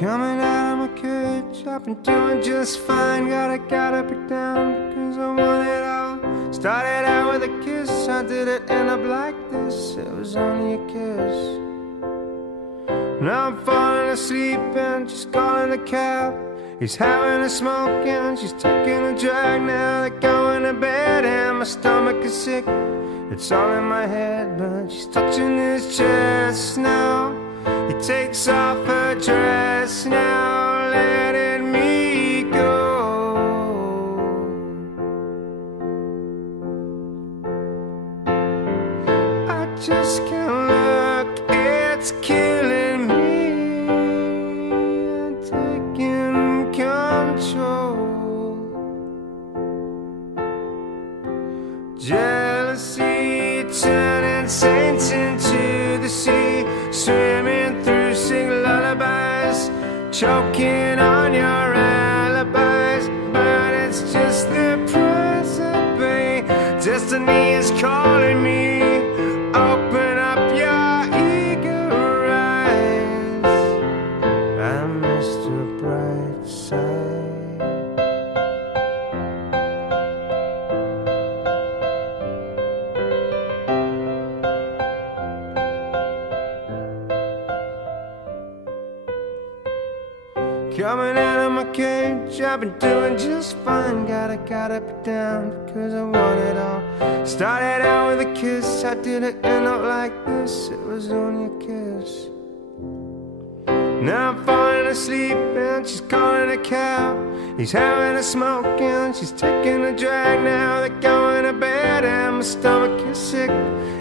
Coming out of my cage, I've been doing just fine. Gotta break down because I want it all. Started out with a kiss, how did it end up like this? It was only a kiss. Now I'm falling asleep and she's calling a cab. He's having a smoke and she's taking a drag. Now they're going to bed and my stomach is sick. It's all in my head, but she's touching his chest now. He takes off her dress now, letting me go. I just can't look, it's killing me. I'm taking control. Jealousy turning saints into the sea, swimming through sick lullabies, choking on your alibis. But it's just the present, babe. Destiny is calling me. Open up your eager eyes. I missed your bright side. Coming out of my cage, I've been doing just fine. Gotta break down because I want it all. Started out with a kiss, how did it end up like this? It was only a kiss. Now I'm falling asleep and she's calling a cab. He's having a smoke and she's taking a drag. Now they're going to bed and my stomach is sick.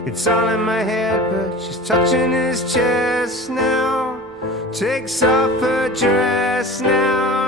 It's all in my head, but she's touching his chest now. Takes off her dress now.